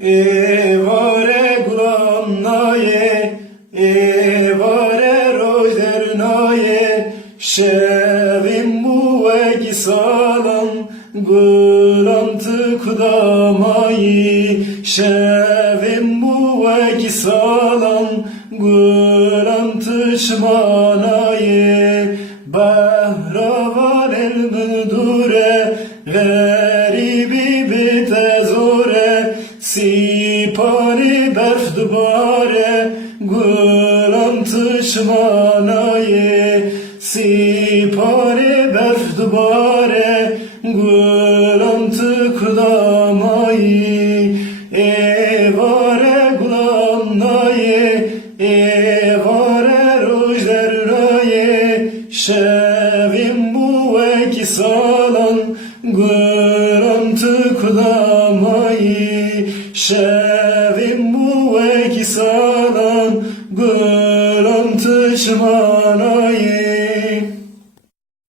Evare gulam naye, evare rojder naye, şevim bu egi salam, gulam tı kudamayı, şevim bu egi salam, gulam tı şmanayı, bahravan el müdure, garibi bitezore, sipari berf dubare, gulam tışmanaye, sipari berf dubare, gulam tıklamayı, evare gulam naye, evare rojder naye, şevim bu eki salan, gulam tıklamayı, şevim bu eki salan, gulam tışmanayı.